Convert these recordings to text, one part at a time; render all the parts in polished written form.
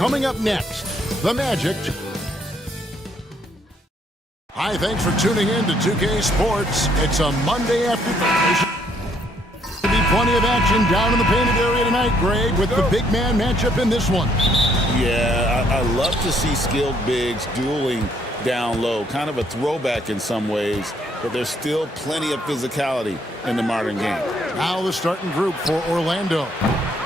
Coming up next, the Magic. Hi, thanks for tuning in to 2K Sports. It's a Monday afternoon. There'll be plenty of action down in the painted area tonight, Greg, with the big man matchup in this one. Yeah, I love to see skilled bigs dueling down low. Kind of a throwback in some ways, but there's still plenty of physicality in the modern game. Now the starting group for Orlando.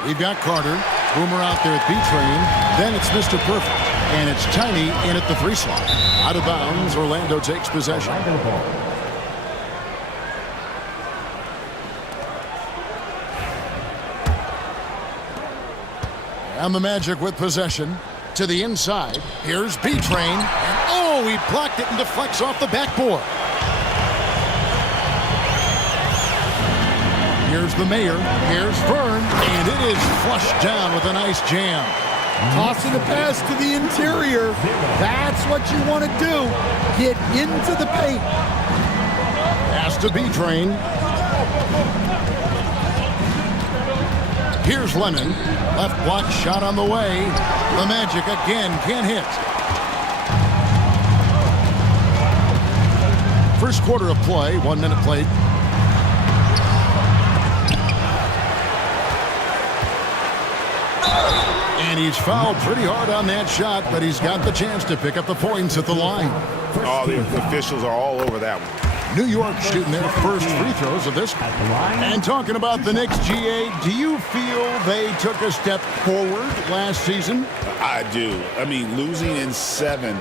We've got Carter, Boomer out there at B-Train. Then it's Mr. Perfect, and it's Tiny in at the 3 slot. Out of bounds, Orlando takes possession. And the Magic with possession to the inside. Here's B-Train. And oh, he blocked it and deflects off the backboard. Here's the Mayor. Here's Vern. And it is flushed down with a nice jam. Tossing the pass to the interior. That's what you want to do. Get into the paint. Pass to B-Train. Here's Lemon. Left block shot on the way. The Magic again can't hit. First quarter of play, 1 minute played. And he's fouled pretty hard on that shot, but he's got the chance to pick up the points at the line. Oh, the officials are all over that one. New York shooting their first free throws of this. And talking about the Knicks, GA, do you feel they took a step forward last season? I do. I mean, losing in 7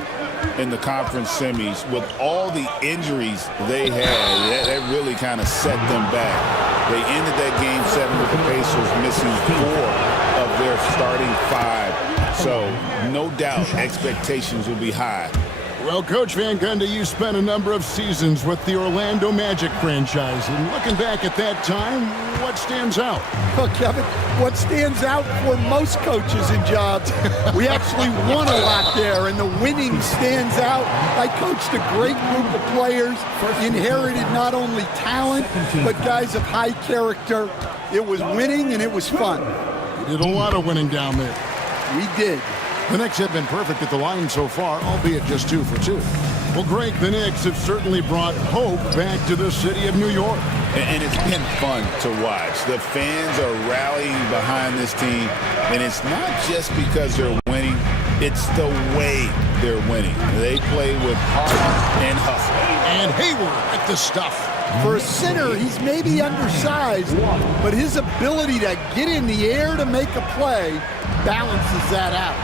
in the conference semis with all the injuries they had, that really kind of set them back. They ended that game 7 with the Pacers missing 4 of their starting 5. So, no doubt, expectations will be high. Well, Coach Van Gundy, you spent a number of seasons with the Orlando Magic franchise. And looking back at that time, what stands out? Well, Kevin, what stands out for most coaches in jobs, we actually won a lot there, and the winning stands out. I coached a great group of players, inherited not only talent, but guys of high character. It was winning, and it was fun. You did a lot of winning down there. We did. The Knicks have been perfect at the line so far, albeit just 2 for 2. Well, Greg, the Knicks have certainly brought hope back to the city of New York. And it's been fun to watch. The fans are rallying behind this team, and it's not just because they're winning, it's the way they're winning. They play with heart and hustle. And Hayward at the stuff. For a center, he's maybe undersized, but his ability to get in the air to make a play balances that out.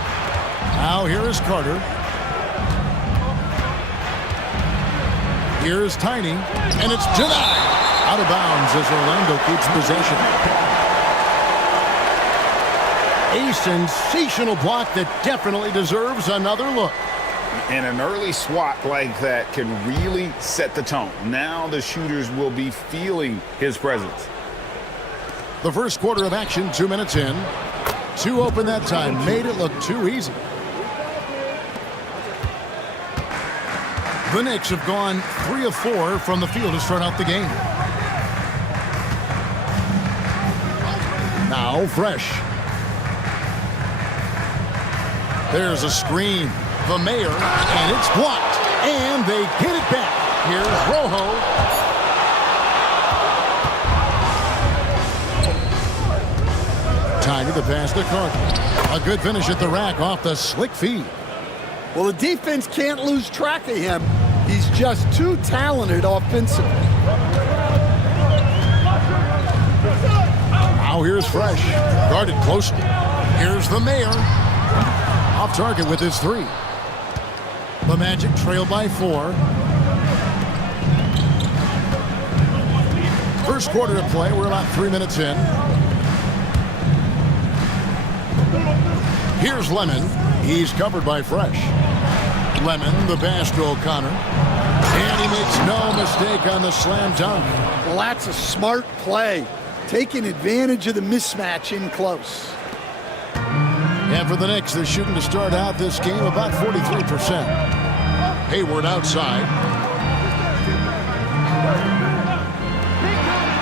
Now here is Carter. Here's Tiny, and it's denied. Out of bounds as Orlando keeps possession. A sensational block that definitely deserves another look. And an early swat like that can really set the tone. Now the shooters will be feeling his presence. The first quarter of action, 2 minutes in. 2 open that time, made it look too easy. The Knicks have gone 3 of 4 from the field to start out the game. Now Fresh. There's a screen. The Mayor, and it's blocked. And they get it back. Here's Rojo. Tiny to pass to Carter. A good finish at the rack off the slick feed. Well, the defense can't lose track of him. He's just too talented offensively. Now here's Fresh. Guarded closely. Here's the Mayor. Off target with his 3. The Magic trail by 4. First quarter of play. We're about 3 minutes in. Here's Lemon. He's covered by Fresh. Lemon, the pass to O'Connor. And he makes no mistake on the slam dunk. Well, that's a smart play. Taking advantage of the mismatch in close. And for the Knicks, they're shooting to start out this game about 43%. Hayward outside.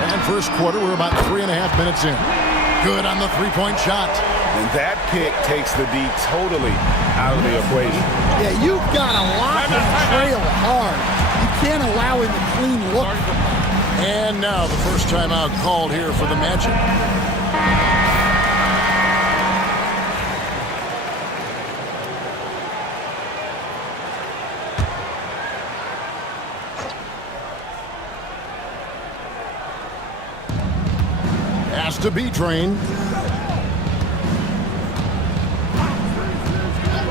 And first quarter, we're about 3.5 minutes in. Good on the 3-point shot. And that pick takes the D totally out of the equation. Yeah, you've got to lock and trail hard. You can't allow him to clean look. And now the first timeout called here for the Magic. Has to be trained.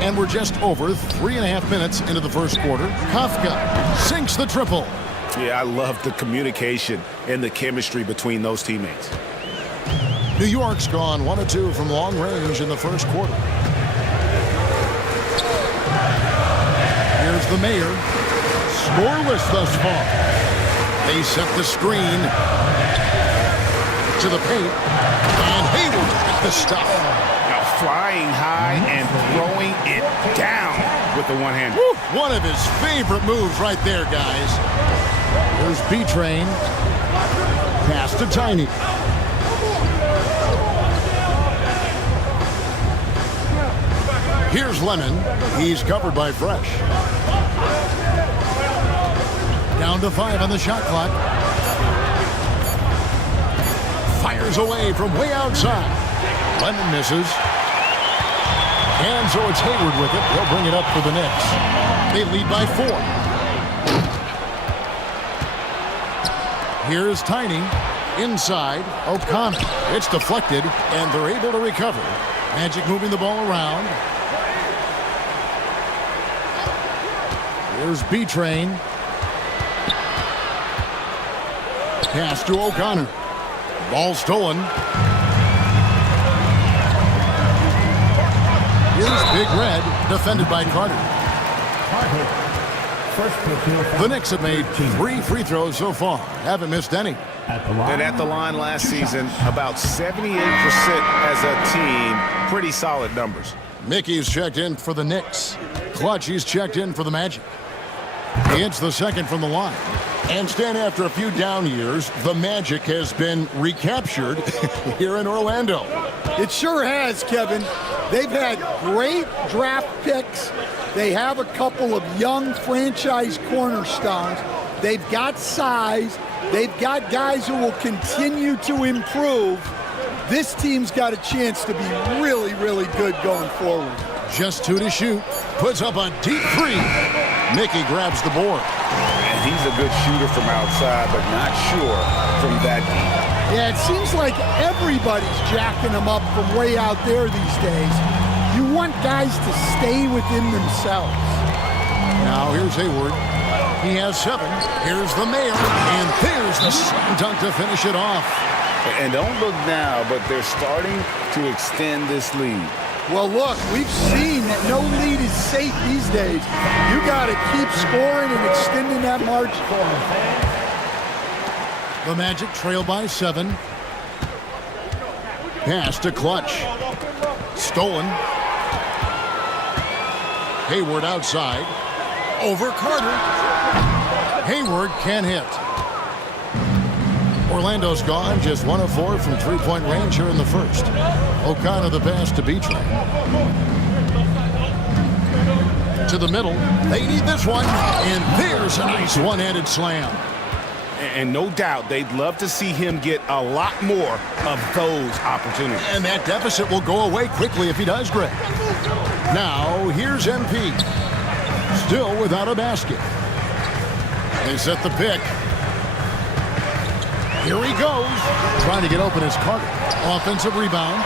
And we're just over 3.5 minutes into the first quarter. Kafka sinks the triple. Yeah, I love the communication and the chemistry between those teammates. New York's gone 1 of 2 from long range in the first quarter. Here's the Mayor. Scoreless thus far. They set the screen to the paint. And Hayward at the stop. Now flying high and throwing it down with the one-hand. One of his favorite moves right there, guys. Here's B-Train. Pass to Tiny. Here's Lemon. He's covered by Fresh. Down to 5 on the shot clock. Fires away from way outside. Lemon misses. And so it's Hayward with it. They'll bring it up for the Knicks. They lead by 4. Here's Tiny. Inside. O'Connor. It's deflected, and they're able to recover. Magic moving the ball around. Here's B-Train. Pass to O'Connor. Ball stolen. Here's Big Red, defended by Carter. The Knicks have made 3 free throws so far. Haven't missed any. And at the line last season, about 78% as a team. Pretty solid numbers. Mickey's checked in for the Knicks. Clutch, he's checked in for the Magic. He hits the second from the line. And Stan, after a few down years, the Magic has been recaptured here in Orlando. It sure has, Kevin. They've had great draft picks. They have a couple of young franchise cornerstones. They've got size. They've got guys who will continue to improve. This team's got a chance to be really, really good going forward. Just 2 to shoot. Puts up a deep 3. Mickey grabs the board. And he's a good shooter from outside, but not sure from that deep. Yeah, it seems like everybody's jacking them up from way out there these days. You want guys to stay within themselves. Now here's Hayward. He has 7. Here's the Mayor. And there's the slam dunk to finish it off. And don't look now, but they're starting to extend this lead. Well, look, we've seen that no lead is safe these days. You got to keep scoring and extending that margin. The Magic trail by 7. Pass to Clutch. Stolen. Hayward outside. Over Carter. Hayward can't hit. Orlando's gone, just 1 of 4 from 3-point range here in the first. O'Connor the pass to B-Train. To the middle. They need this one. And there's a nice one-handed slam. And no doubt they'd love to see him get a lot more of those opportunities. And that deficit will go away quickly if he does, Greg. Now, here's MP. Still without a basket. They set the pick. Here he goes. Trying to get open is Carter. Offensive rebound.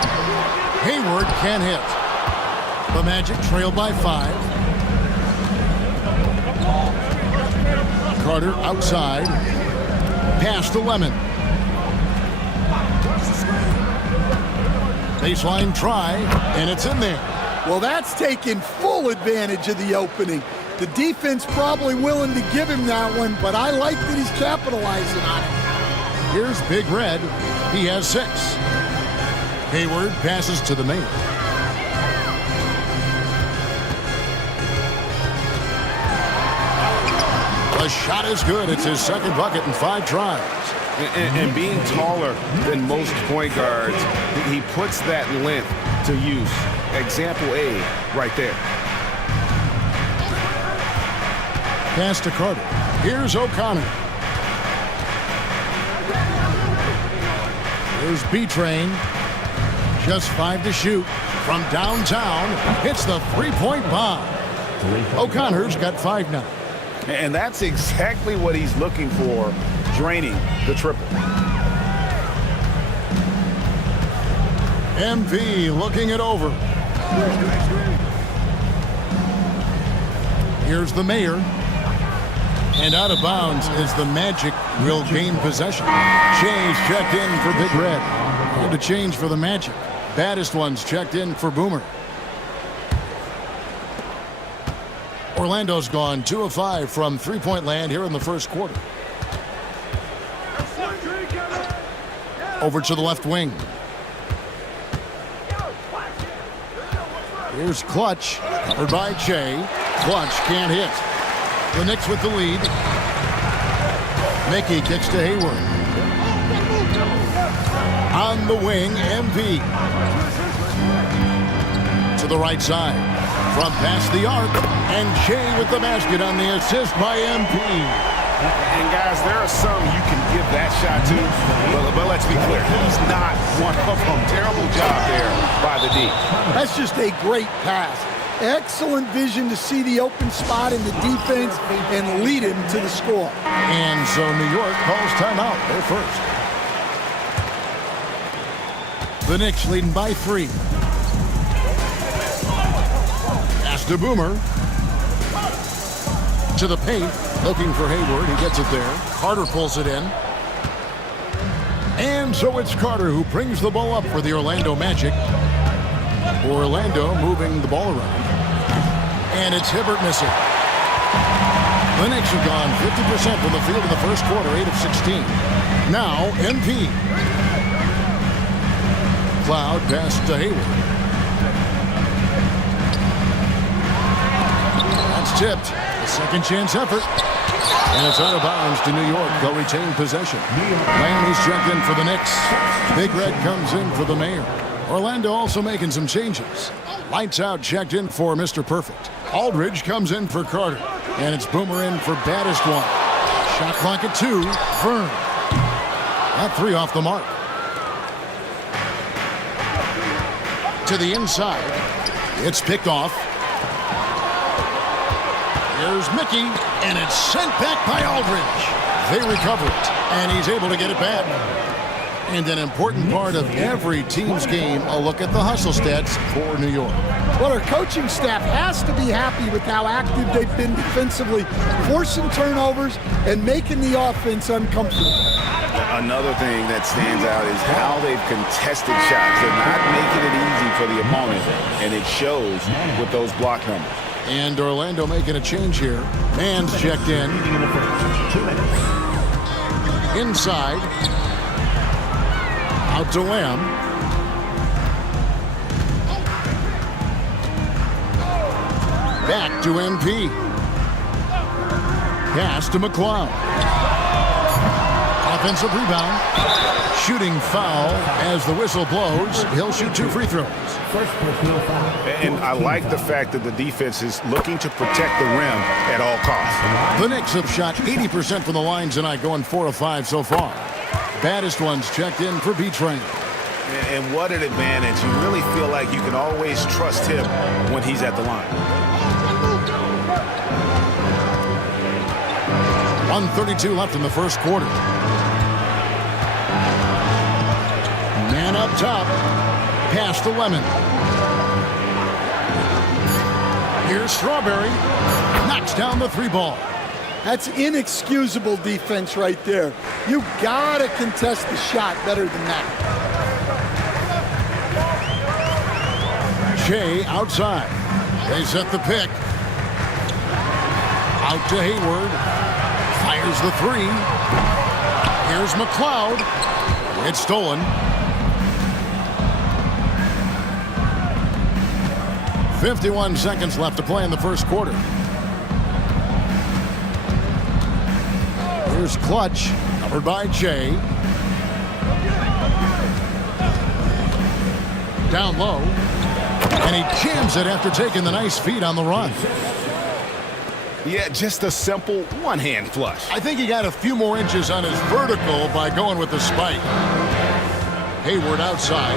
Hayward can't hit. The Magic trail by 5. Carter outside. Pass to Lemon. Baseline try, and it's in there. Well, that's taking full advantage of the opening. The defense probably willing to give him that one, but I like that he's capitalizing on it. Here's Big Red. He has 6. Hayward passes to the Mayor. The shot is good. It's his second bucket in 5 tries. And being taller than most point guards, he puts that length to use. Example A right there. Pass to Carter. Here's O'Connor. Here's B-Train. Just 5 to shoot. From downtown, hits the three-point bomb. O'Connor's got 5 now. And that's exactly what he's looking for, draining the triple. MV looking it over. Here's the mayor. And out of bounds is the Magic will gain possession. Shay's checked in for Big Red. And a change for the Magic. Baddest ones checked in for Boomer. Orlando's gone 2 of 5 from three-point land here in the first quarter. Over to the left wing. Here's Clutch, covered by Che. Clutch can't hit. The Knicks with the lead. Mickey kicks to Hayward. On the wing, MP. To the right side. From past the arc. And Che with the basket on the assist by MP. And guys, there are some you can give that shot to, but let's be clear, he's not one of them. Terrible job there by the D. That's just a great pass. Excellent vision to see the open spot in the defense and lead him to the score. And so New York calls timeout. They're first. The Knicks leading by 3. Pass to Boomer. To the paint. Looking for Hayward. He gets it there. Carter pulls it in. And so it's Carter who brings the ball up for the Orlando Magic. Orlando moving the ball around. And it's Hibbert missing. The Knicks have gone 50% from the field in the first quarter, 8 of 16. Now, MP. Cloud pass to Hayward. That's tipped. A second chance effort. And it's out of bounds to New York. They'll retain possession. Miami's checked in for the Knicks. Big Red comes in for the mayor. Orlando also making some changes. Lights out checked in for Mr. Perfect. Aldridge comes in for Carter. And it's Boomer in for baddest one. Shot clock at 2. Vern. That 3 off the mark. To the inside. It's picked off. Here's Mickey, and it's sent back by Aldridge. They recover it, and he's able to get it back. And an important part of every team's game, a look at the hustle stats for New York. Well, our coaching staff has to be happy with how active they've been defensively, forcing turnovers and making the offense uncomfortable. Another thing that stands out is how they've contested shots. They're not making it easy for the opponent, and it shows with those block numbers. And Orlando making a change here. Man's checked in. Inside. Out to Lamb. Back to MP. Pass to McLeod. Offensive rebound. Shooting foul as the whistle blows. He'll shoot 2 free throws. And I like the fact that the defense is looking to protect the rim at all costs. The Knicks have shot 80% from the line tonight, going 4 of 5 so far. Baddest ones checked in for B-Train. And what an advantage. You really feel like you can always trust him when he's at the line. 1:32 left in the first quarter. Man up top. Pass to Lemon. Here's Strawberry. Knocks down the 3 ball. That's inexcusable defense right there. You gotta contest the shot better than that. Shea outside. They set the pick. Out to Hayward. Fires the 3. Here's McLeod. It's stolen. 51 seconds left to play in the first quarter. Here's Clutch, covered by Che. Down low. And he jams it after taking the nice feed on the run. Yeah, just a simple one-hand flush. I think he got a few more inches on his vertical by going with the spike. Hayward outside.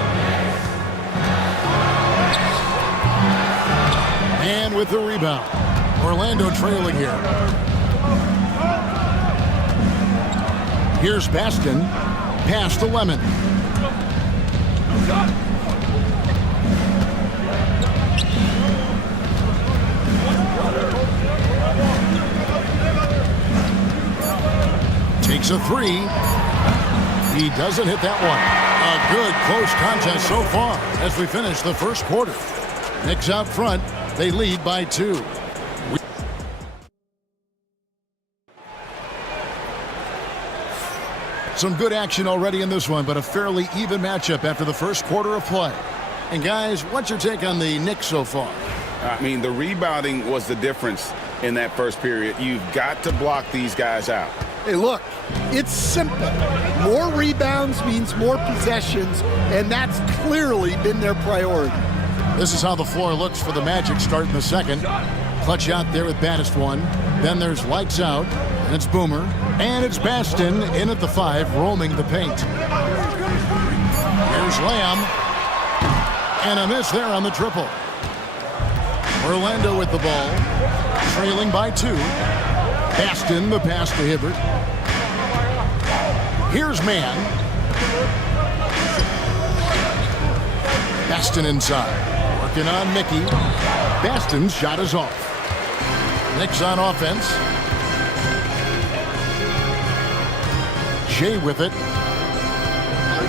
And with the rebound. Orlando trailing here. Here's Baston. Pass to Lemon. Takes a three. He doesn't hit that one. A good close contest so far as we finish the first quarter. Knicks out front. They lead by 2. Some good action already in this one, but a fairly even matchup after the first quarter of play. And guys, what's your take on the Knicks so far? I mean, the rebounding was the difference in that first period. You've got to block these guys out. Hey, look, it's simple. More rebounds means more possessions, and that's clearly been their priority. This is how the floor looks for the Magic start in the second. Clutch out there with Baddest one. Then there's lights out, and it's Boomer. And it's Baston in at the 5, roaming the paint. Here's Lamb. And a miss there on the triple. Orlando with the ball, trailing by 2. Baston, the pass to Hibbert. Here's Mann. Baston inside. Working on Mickey. Baston's shot is off. Knicks on offense. Shea with it.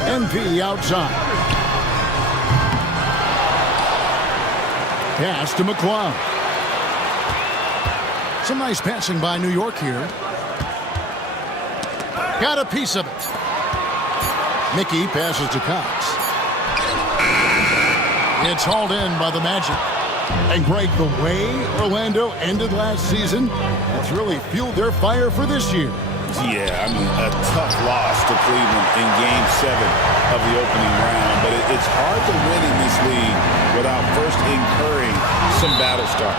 NP outside. Pass to McCloud. Some nice passing by New York here. Got a piece of it. Mickey passes to Cox. It's hauled in by the Magic. And Greg, the way Orlando ended last season, it's really fueled their fire for this year. Yeah, I mean, a tough loss to Cleveland in Game 7 of the opening round. But it's hard to win in this league without first incurring some battle scars.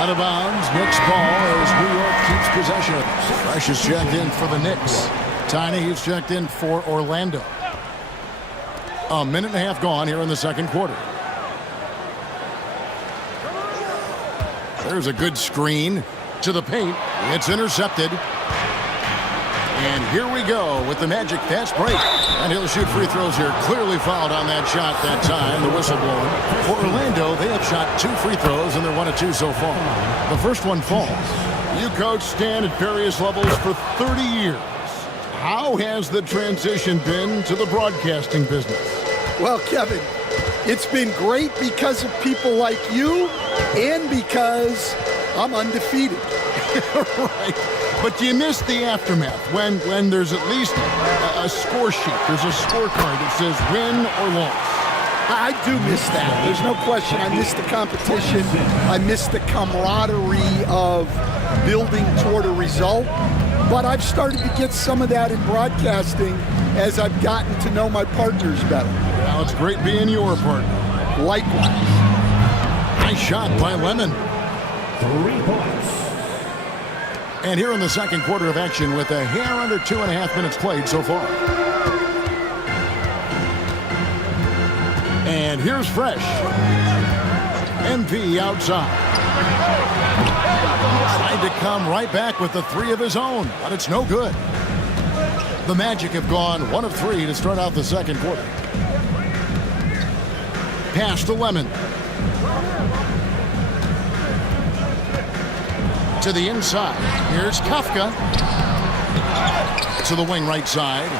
Out of bounds, Knicks ball as New York keeps possession. Fresh is checked in for the Knicks. Tiny is checked in for Orlando. A minute and a half gone here in the second quarter. There's a good screen to the paint. It's intercepted. And here we go with the Magic fast break. And he'll shoot free throws here. Clearly fouled on that shot that time, the whistle blown. For Orlando, they have shot 2 free throws, and they're 1 of 2 so far. The first one falls. You coach Stan at various levels for 30 years. How has the transition been to the broadcasting business? Well, Kevin, it's been great because of people like you and because I'm undefeated. Right. But do you miss the aftermath when there's at least a score sheet? There's a scorecard that says win or loss. I do miss that. There's no question. I miss the competition. I miss the camaraderie of building toward a result. But I've started to get some of that in broadcasting as I've gotten to know my partners better. Well, it's great being your partner. Likewise. Nice shot by Lemon. 3 points. And here in the second quarter of action with a hair under 2.5 minutes played so far. And here's Fresh. MP outside. Tried to come right back with the 3 of his own, but it's no good. The Magic have gone 1 of 3 to start out the second quarter. Pass to Lemon. To the inside. Here's Kafka. To the wing right side.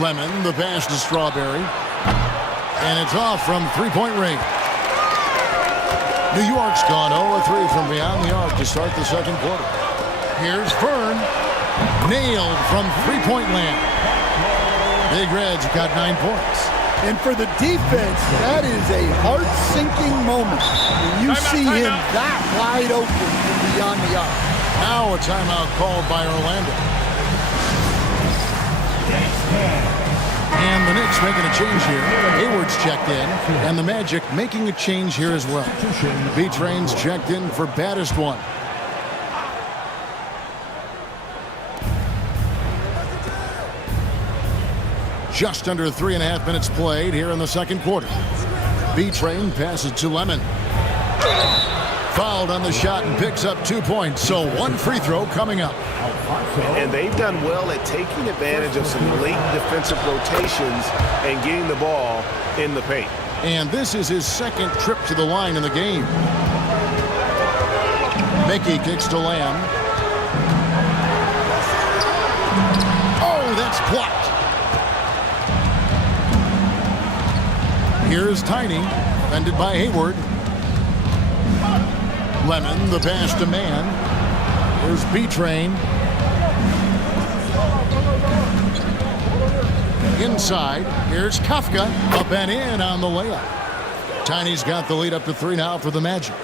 Lemon, the pass to Strawberry. And it's off from three-point range. New York's gone 0-3 from beyond the arc to start the second quarter. Here's Fern. Nailed from three-point land. Big Red's got 9 points. And for the defense, that is a heart-sinking moment when you see him that wide open from beyond the arc. Now a timeout called by Orlando. And the Knicks making a change here. Hayward's checked in. And the Magic making a change here as well. B-Train's checked in for baddest one. Just under 3.5 minutes played here in the second quarter. B-Train passes to Lemon. Fouled on the shot and picks up 2 points. So one free throw coming up. And they've done well at taking advantage of some late defensive rotations and getting the ball in the paint. And this is his second trip to the line in the game. Mickey kicks to Lamb. Oh, that's blocked. Here's Tiny, defended by Hayward. Lemon, the pass to Man. Here's B-Train. Inside, here's Kafka, up and in on the layup. Tiny's got the lead up to 3 now for the Magic.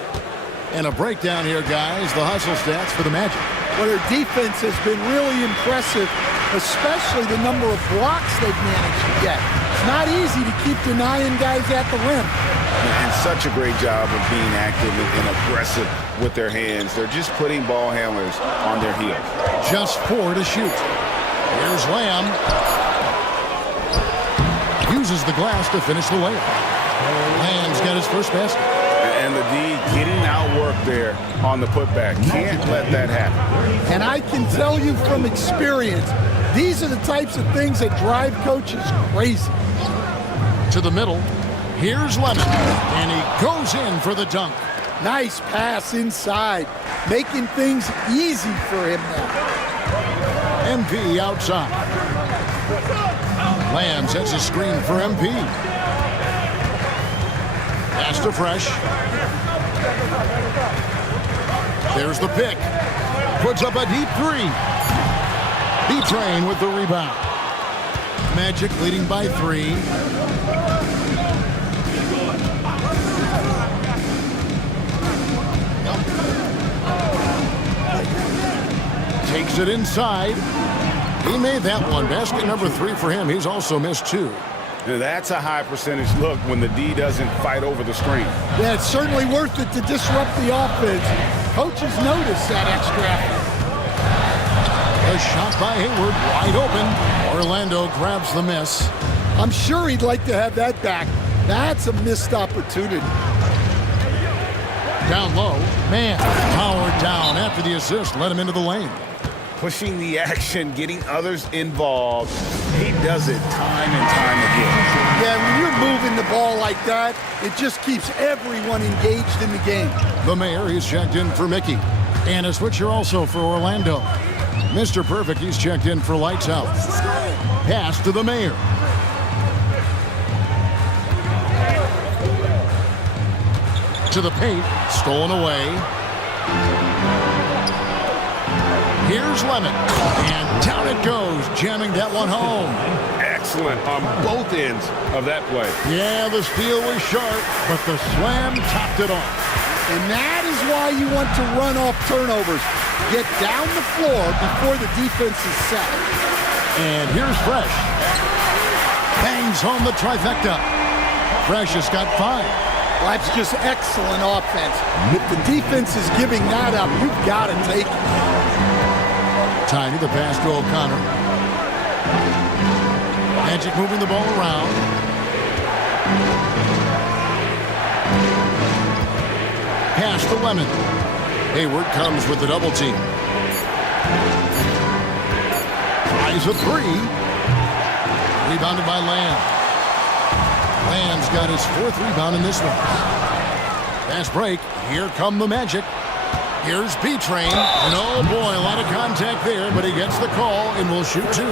And a breakdown here, guys, the hustle stats for the Magic. Well, their defense has been really impressive, especially the number of blocks they've managed to get. It's not easy to keep denying guys at the rim. And such a great job of being active and aggressive with their hands. They're just putting ball handlers on their heels. Just 4 to shoot. Here's Lamb. Uses the glass to finish the layup. Lamb's got his first basket. And the D getting outworked there on the putback. Can't let that happen. And I can tell you from experience, these are the types of things that drive coaches crazy. To the middle. Here's Lemon. And he goes in for the dunk. Nice pass inside, making things easy for him now. MP outside. Lamb sets a screen for MP. Pass to Fresh. There's the pick. Puts up a deep 3. B-Train with the rebound. Magic leading by 3. Takes it inside. He made that one. Basket number 3 for him. He's also missed 2. Now that's a high percentage look when the D doesn't fight over the screen. Yeah, it's certainly worth it to disrupt the offense. Coaches notice that extra effort. A shot by Hayward, wide open. Orlando grabs the miss. I'm sure he'd like to have that back. That's a missed opportunity. Down low. Man, powered down after the assist. Let him into the lane. Pushing the action, getting others involved. He does it time and time again. Yeah, when you're moving the ball like that, it just keeps everyone engaged in the game. The mayor, he's checked in for Mickey. And a switcher also for Orlando. Mr. Perfect, he's checked in for Lights Out. Pass to the mayor. To the paint, stolen away. Here's Lemon, and down it goes, jamming that one home. Excellent on both ends of that play. Yeah, the steal was sharp, but the slam topped it off. And that is why you want to run off turnovers. Get down the floor before the defense is set. And here's Fresh. Bangs home the trifecta. Fresh has got 5. Well, that's just excellent offense. If the defense is giving that up, you've got to take it. Tiny, the pass to O'Connor. Magic moving the ball around. Pass to Lemon. Hayward comes with the double team. Tries a 3. Rebounded by Lamb. Lamb's got his 4th rebound in this one. Fast break. Here come the Magic. Here's B-Train, and oh boy, a lot of contact there, but he gets the call and will shoot 2.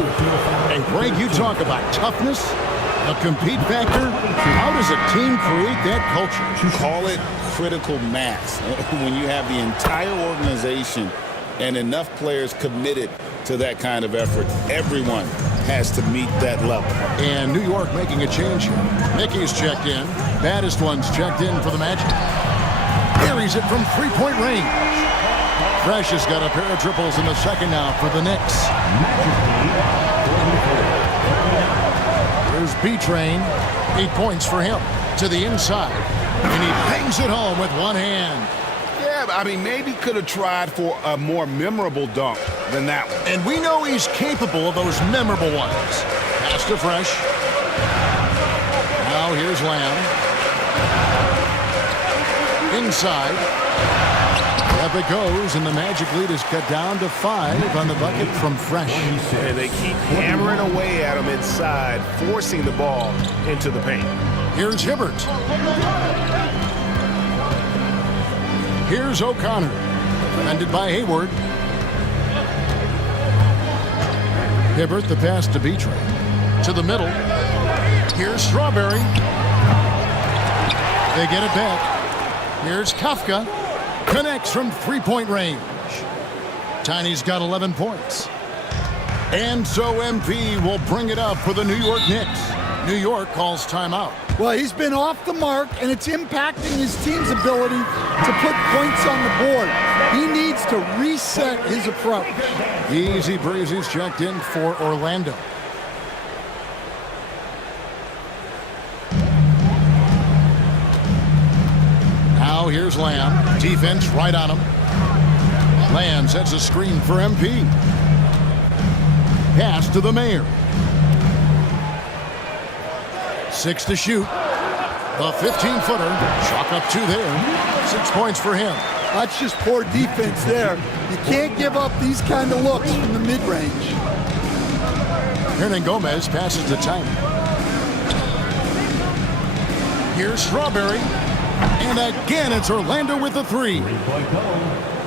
And Greg, you talk about toughness, a compete factor. How does a team create that culture? Call it critical mass. When you have the entire organization and enough players committed to that kind of effort, everyone has to meet that level. And New York making a change here. Mickey's checked in. Baddest one's checked in for the Magic. Carries it from 3-point range. Fresh has got a pair of triples in the second now for the Knicks. Here's B-Train. 8 points for him. To the inside. And he bangs it home with one hand. Yeah, I mean, maybe could have tried for a more memorable dunk than that one. And we know he's capable of those memorable ones. Pass to Fresh. Now here's Lamb. Inside. Up it goes, and the Magic lead is cut down to 5 on the bucket from Fresh. And they keep hammering away at him inside, forcing the ball into the paint. Here's Hibbert. Here's O'Connor. Defended by Hayward. Hibbert, the pass to B-Train. To the middle. Here's Strawberry. They get it back. Here's Kafka. Connects from three-point range. Tiny's got 11 points. And so MP will bring it up for the New York Knicks. New York calls timeout. Well, he's been off the mark, and it's impacting his team's ability to put points on the board. He needs to reset his approach. Easy breezy's checked in for Orlando. Now here's Lamb. Defense right on him. Lamb sets a screen for MP. Pass to the Mayor. 6 to shoot. The 15-footer. Chalk up 2 there. 6 points for him. That's just poor defense there. You can't give up these kind of looks from the mid-range. Hernan Gomez passes to Tiny. Here's Strawberry. And again, it's Orlando with the 3.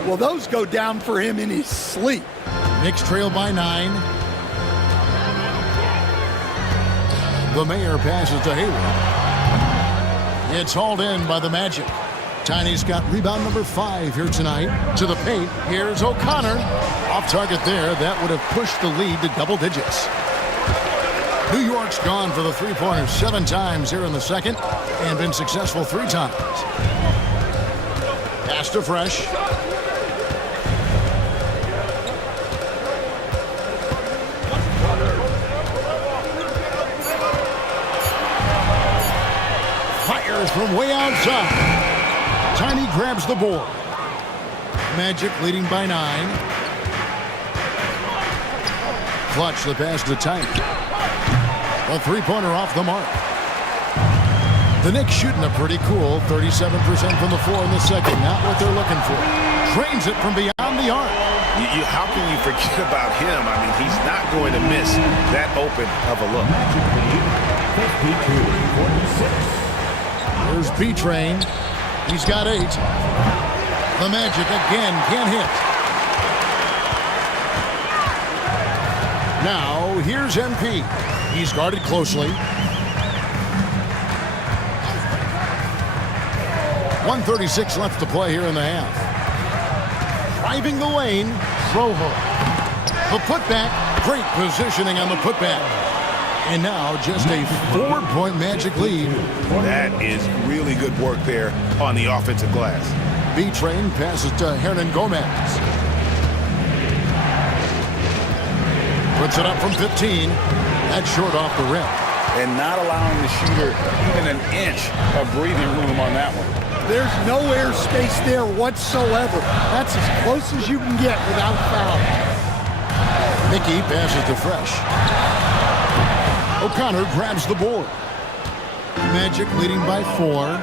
Well, those go down for him in his sleep. Knicks trail by 9. The Mayor passes to Hayward. It's hauled in by the Magic. Tiny's got rebound number 5 here tonight. To the paint. Here's O'Connor. Off target there. That would have pushed the lead to double digits. New York's gone for the three-pointers 7 times here in the second and been successful 3 times. Pass to Fresh. Fires from way outside. Tiny grabs the board. Magic leading by 9. Clutch the pass to Tiny. A three-pointer off the mark. The Knicks shooting a pretty cool 37% from the floor in the second. Not what they're looking for. Drains it from beyond the arc. How can you forget about him? I mean, he's not going to miss that open of a look. There's B-Train. He's got 8. The Magic again can't hit. Now, here's MP. He's guarded closely. 1:36 left to play here in the half. Driving the lane, Rojo. The putback, great positioning on the putback. And now just a 4-point Magic lead. That is really good work there on the offensive glass. B-Train passes to Hernan Gomez. Puts it up from 15. That's short off the rim. And not allowing the shooter even an inch of breathing room on that one. There's no air space there whatsoever. That's as close as you can get without foul. Mickey passes to Fresh. O'Connor grabs the board. Magic leading by 4.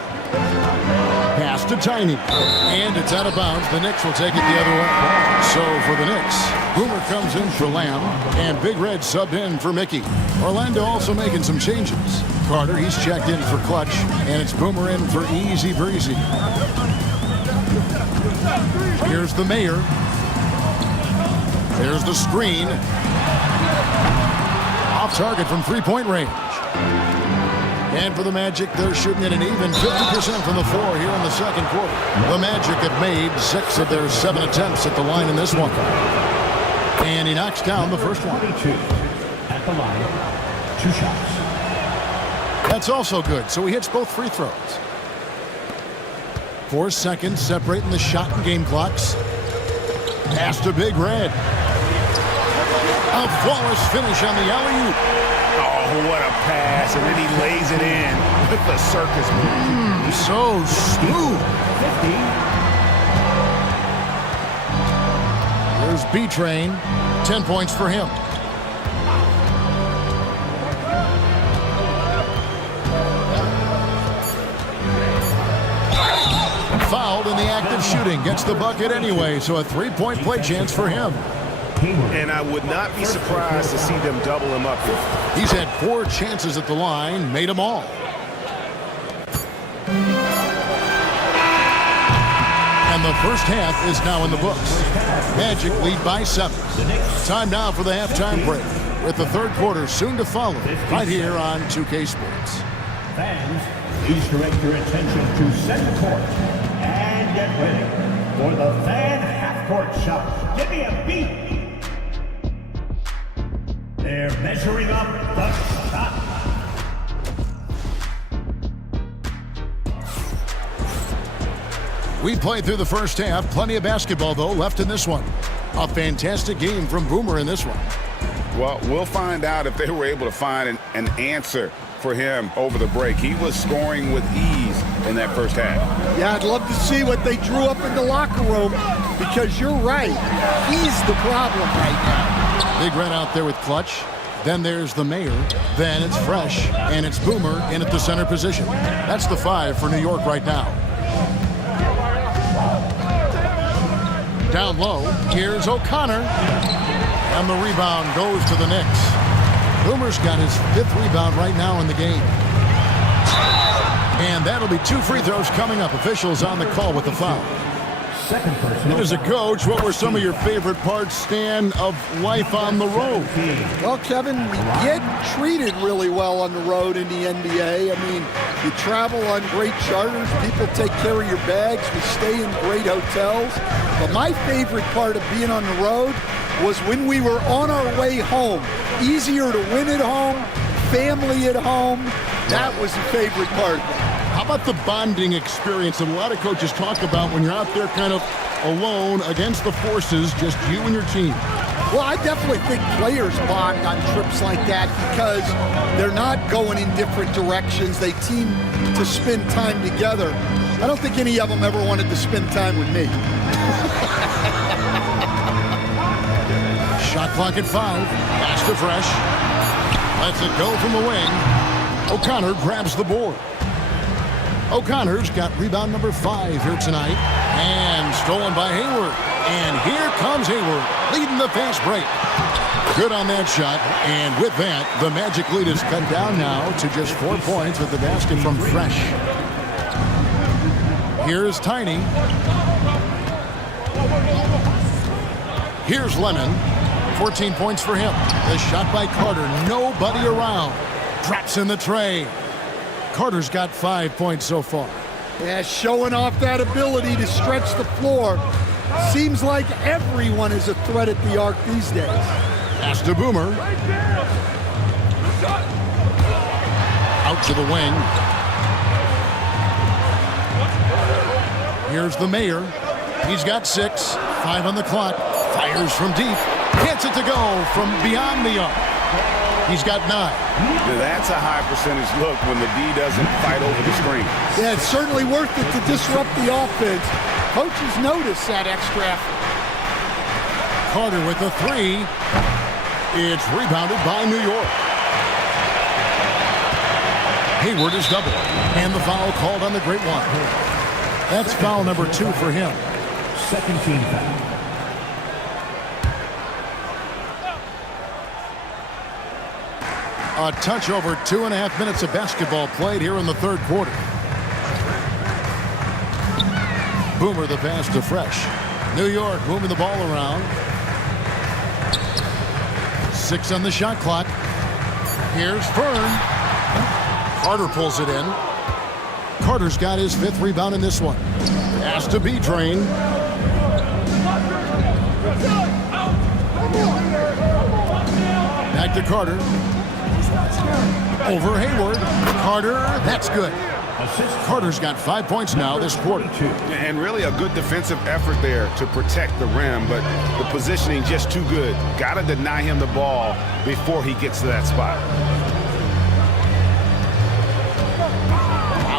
Pass to Tiny. And it's out of bounds. The Knicks will take it the other way. So for the Knicks, Boomer comes in for Lamb, and Big Red subbed in for Mickey. Orlando also making some changes. Carter, he's checked in for Clutch, and it's Boomer in for Easy Breezy. Here's the Mayor. There's the screen. Off target from three-point range. And for the Magic, they're shooting at an even 50% from the floor here in the second quarter. The Magic have made 6 of their 7 attempts at the line in this one. And he knocks down the first one. 22 at the line. 2 shots. That's also good, so he hits both free throws. 4 seconds separating the shot and game clocks. Pass to Big Red. A flawless finish on the alley-oop. Oh, what a pass. And then he lays it in with the circus move. So smooth. 50. There's B-Train. 10 points for him. Fouled in the act of shooting. Gets the bucket anyway, so a three-point play chance for him. And I would not be surprised to see them double him up here. He's had 4 chances at the line, made them all. And the first half is now in the books. Magic lead by 7. Time now for the halftime break, with the third quarter soon to follow, right here on 2K Sports. Fans, please direct your attention to center court and get ready for the fan half-court shot. Give me a beat. They're measuring up the shot. We played through the first half. Plenty of basketball, though, left in this one. A fantastic game from Boomer in this one. Well, we'll find out if they were able to find an answer for him over the break. He was scoring with ease in that first half. Yeah, I'd love to see what they drew up in the locker room, because you're right. He's the problem right now. Big Red out there with Clutch. Then there's the Mayor. Then it's Fresh. And it's Boomer in at the center position. That's the 5 for New York right now. Down low, here's O'Connor. And the rebound goes to the Knicks. Boomer's got his 5th rebound right now in the game. And that'll be 2 free throws coming up. Officials on the call with the foul. Second personal. As a coach, what were some of your favorite parts, Stan, of life on the road? Well, Kevin, we get treated really well on the road in the NBA. I mean, you travel on great charters. People take care of your bags. We stay in great hotels. But my favorite part of being on the road was when we were on our way home. Easier to win at home, family at home. That was the favorite part. How about the bonding experience that a lot of coaches talk about when you're out there kind of alone against the forces, just you and your team? Well, I definitely think players bond on trips like that because they're not going in different directions. They team to spend time together. I don't think any of them ever wanted to spend time with me. Shot clock at 5. Pass to Fresh. Lets it go from the wing. O'Connor grabs the board. O'Connor's got rebound number 5 here tonight. And stolen by Hayward. And here comes Hayward, leading the fast break. Good on that shot. And with that, the Magic lead is cut down now to just 4 points with the basket from Fresh. Here's Tiny. Here's Lemon. 14 points for him. The shot by Carter. Nobody around. Drops in the tray. Carter's got 5 points so far. Yeah, showing off that ability to stretch the floor. Seems like everyone is a threat at the arc these days. Pass to Boomer. Out to the wing. Here's the Mayor. He's got 6. 5 on the clock. Fires from deep. Gets it to go from beyond the arc. He's got 9. Now, that's a high percentage look when the D doesn't fight over the screen. Yeah, it's certainly worth it to disrupt the offense. Coaches notice that extra effort. Carter with the 3. It's rebounded by New York. Hayward is doubled. And the foul called on the great one. That's foul number 2 for him. Second team foul. A touch over 2.5 minutes of basketball played here in the third quarter. Boomer the pass to Fresh. New York moving the ball around. 6 on the shot clock. Here's Fern. Carter pulls it in. Carter's got his 5th rebound in this one. Pass to B-Train. Back to Carter. Over Hayward. Carter, that's good. Carter's got 5 points now this quarter. And really a good defensive effort there to protect the rim, but the positioning just too good. Got to deny him the ball before he gets to that spot.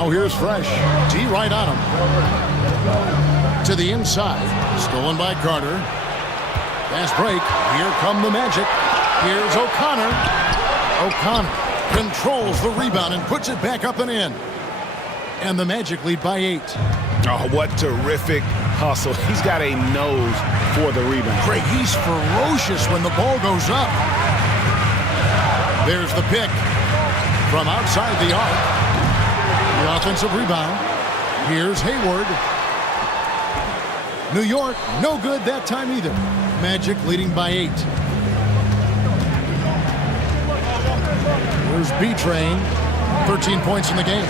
Now here's Fresh. D right on him. To the inside. Stolen by Carter. Fast break. Here come the Magic. Here's O'Connor. O'Connor controls the rebound and puts it back up and in. And the Magic lead by 8. Oh, what terrific hustle. He's got a nose for the rebound. Craig, he's ferocious when the ball goes up. There's the pick from outside the arc. The offensive rebound. Here's Hayward. New York, no good that time either. Magic leading by 8. Here's B-Train. 13 points in the game.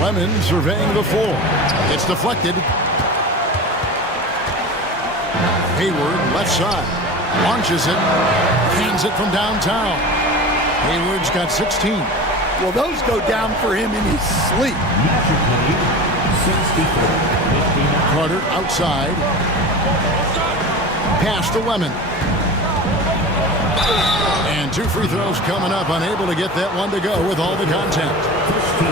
Lemon surveying the floor. It's deflected. Hayward, left side. Launches it. Hands it from downtown. Hayward's got 16. Well, those go down for him in his sleep. Carter outside. Pass to Lemon. And 2 free throws coming up. Unable to get that one to go with all the contact.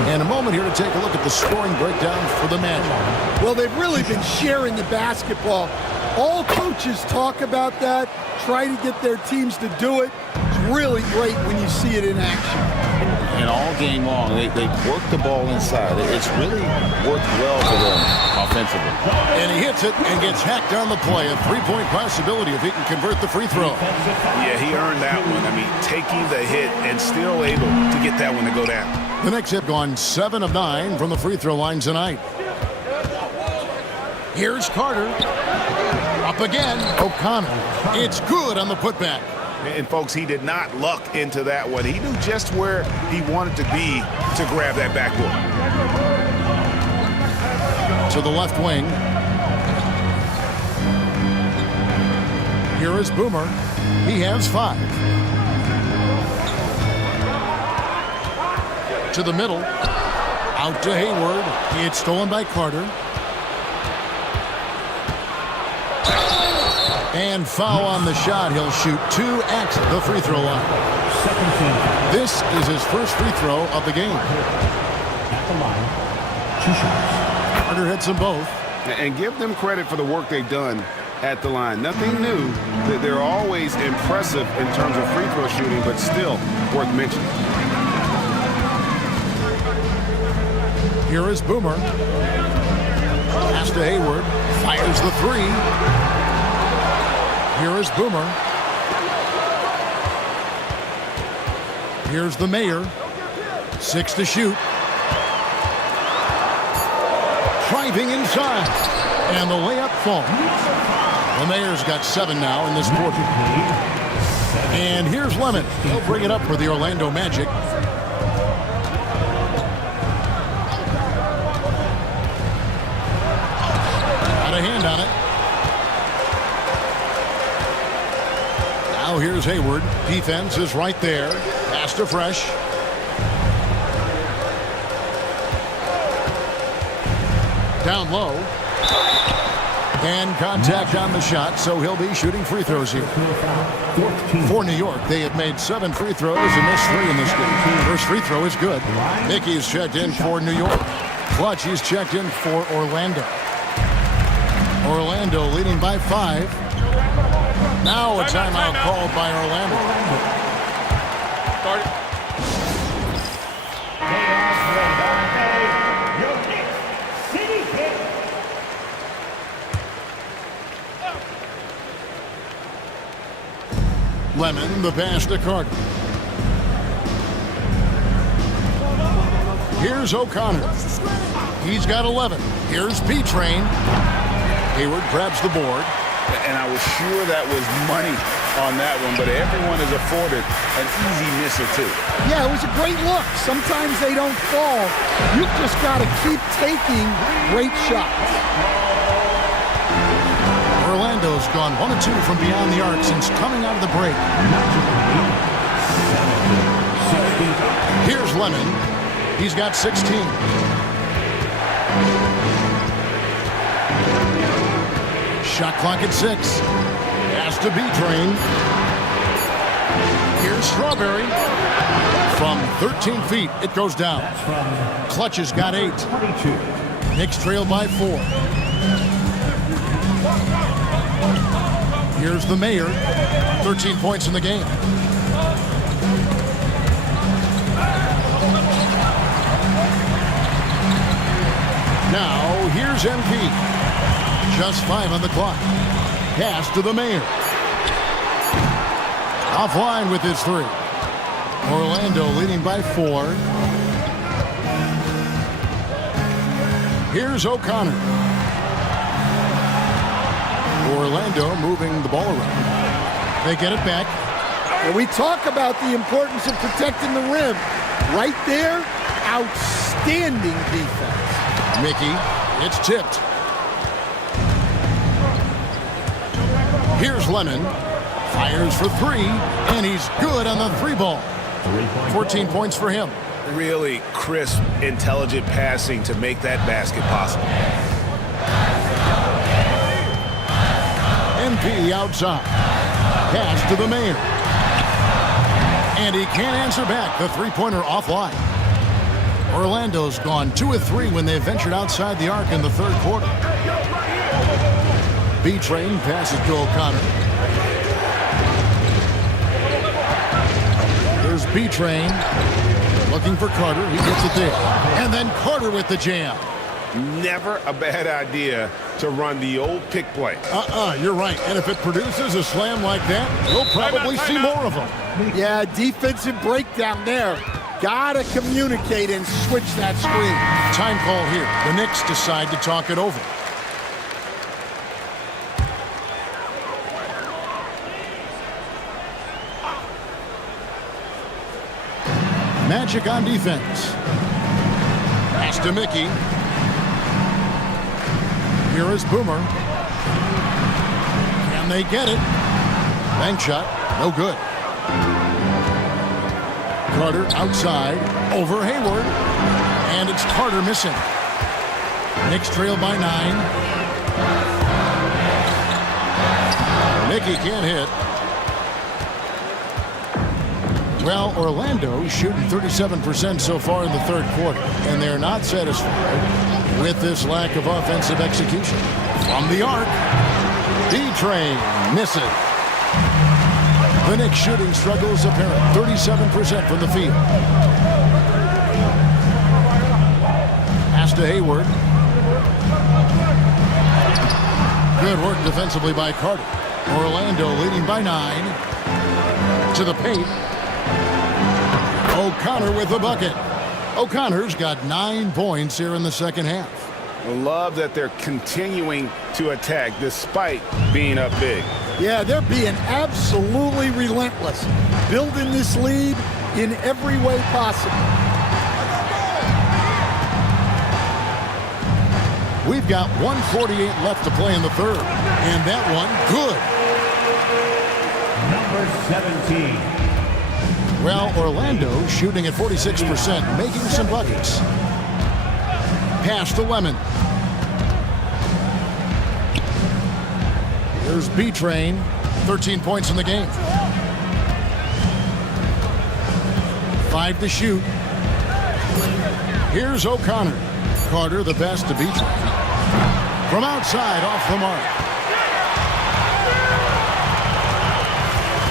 And a moment here to take a look at the scoring breakdown for the Magic. Well, they've really been sharing the basketball. All coaches talk about that, try to get their teams to do it. It's really great when you see it in action. And all game long, they work the ball inside. It's really worked well for them offensively. And he hits it and gets hacked on the play. A 3-point possibility if he can convert the free throw. Yeah, he earned that one. I mean, taking the hit and still able to get that one to go down. The Knicks have gone 7 of 9 from the free throw line tonight. Here's Carter. Up again. O'Connor. It's good on the putback. And, folks, he did not luck into that one. He knew just where he wanted to be to grab that backboard. To the left wing. Here is Boomer. He has 5. To the middle. Out to Hayward. It's stolen by Carter. And foul on the shot. He'll shoot 2 at the free throw line. This is his first free throw of the game. At the line, 2 shots. Carter hits them both. And give them credit for the work they've done at the line. Nothing new. They're always impressive in terms of free throw shooting, but still worth mentioning. Here is Boomer. Pass to Hayward. Fires the 3. Here is Boomer. Here's the Mayor. 6 to shoot. Driving inside. And the layup falls. The Mayor's got 7 now in this quarter. And here's Lemon. He'll bring it up for the Orlando Magic. Got a hand on it. Now here's Hayward. Defense is right there. Pass to Fresh. Down low. And contact on the shot, so he'll be shooting free throws here. For New York, they have made 7 free throws and missed 3 in this game. First free throw is good. Mickey's checked in for New York. Clutch, he's checked in for Orlando. Orlando leading by 5. Now a timeout called by Orlando. Lemon, the pass to Carter. Here's O'Connor. He's got 11. Here's B-Train. Hayward grabs the board. And I was sure that was money on that one, but everyone is afforded an easy miss or 2. Yeah, it was a great look. Sometimes they don't fall. You've just got to keep taking great shots. Orlando's gone 1 of 2 from beyond the arc since coming out of the break. Here's Lemon. He's got 16. Shot clock at 6. Pass to B-Train. Here's Strawberry. From 13 feet, it goes down. That's from Clutch has got 8. 22. Knicks trail by 4. Here's the mayor. 13 points in the game. Now, here's MP. Just 5 on the clock. Pass to the mayor. Offline with his 3. Orlando leading by 4. Here's O'Connor. Orlando moving the ball around. They get it back. And we talk about the importance of protecting the rim. Right there, outstanding defense. Mickey, it's tipped. Here's Lemon. Fires for 3, and he's good on the 3 ball. 14 points for him. Really crisp, intelligent passing to make that basket possible. MP outside. Pass to the mayor. And he can't answer back. The three-pointer offline. Orlando's gone 2 of 3 when they ventured outside the arc in the third quarter. B-Train passes to O'Connor. There's B-Train. Looking for Carter. He gets it there. And then Carter with the jam. Never a bad idea to run the old pick play. You're right. And if it produces a slam like that, we'll probably see more of them. Yeah, defensive breakdown there. Gotta communicate and switch that screen. Time call here. The Knicks decide to talk it over. Magic on defense. Pass to Mickey. Here is Boomer. Can they get it? Bank shot. No good. Carter outside. Over Hayward. And it's Carter missing. Knicks trail by 9. Mickey can't hit. Well, Orlando shooting 37% so far in the third quarter, and they're not satisfied with this lack of offensive execution. From the arc, D-Train misses. The Knicks shooting struggles apparent, 37% from the field. Pass to Hayward. Good work defensively by Carter. Orlando leading by 9. To the paint. O'Connor with the bucket. O'Connor's got 9 points here in the second half. I love that they're continuing to attack despite being up big. Yeah, they're being absolutely relentless, building this lead in every way possible. We've got 1:48 left to play in the third, and that one good. Number 17. Well, Orlando shooting at 46%, making some buckets. Pass to Lemon. Here's B-Train, 13 points in the game. 5 to shoot. Here's O'Connor. Carter the best to B-Train. From outside, off the mark.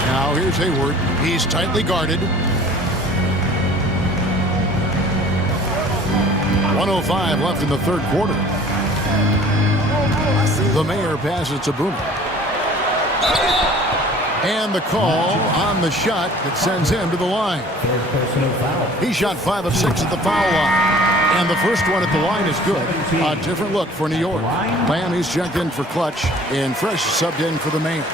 Now here's Hayward. He's tightly guarded. 1:05 left in the third quarter. The mayor passes to Boomer. And the call on the shot that sends him to the line. He shot 5 of 6 at the foul line. And the first one at the line is good. A different look for New York. Miami's checked in for Clutch, and Fresh subbed in for the mayor.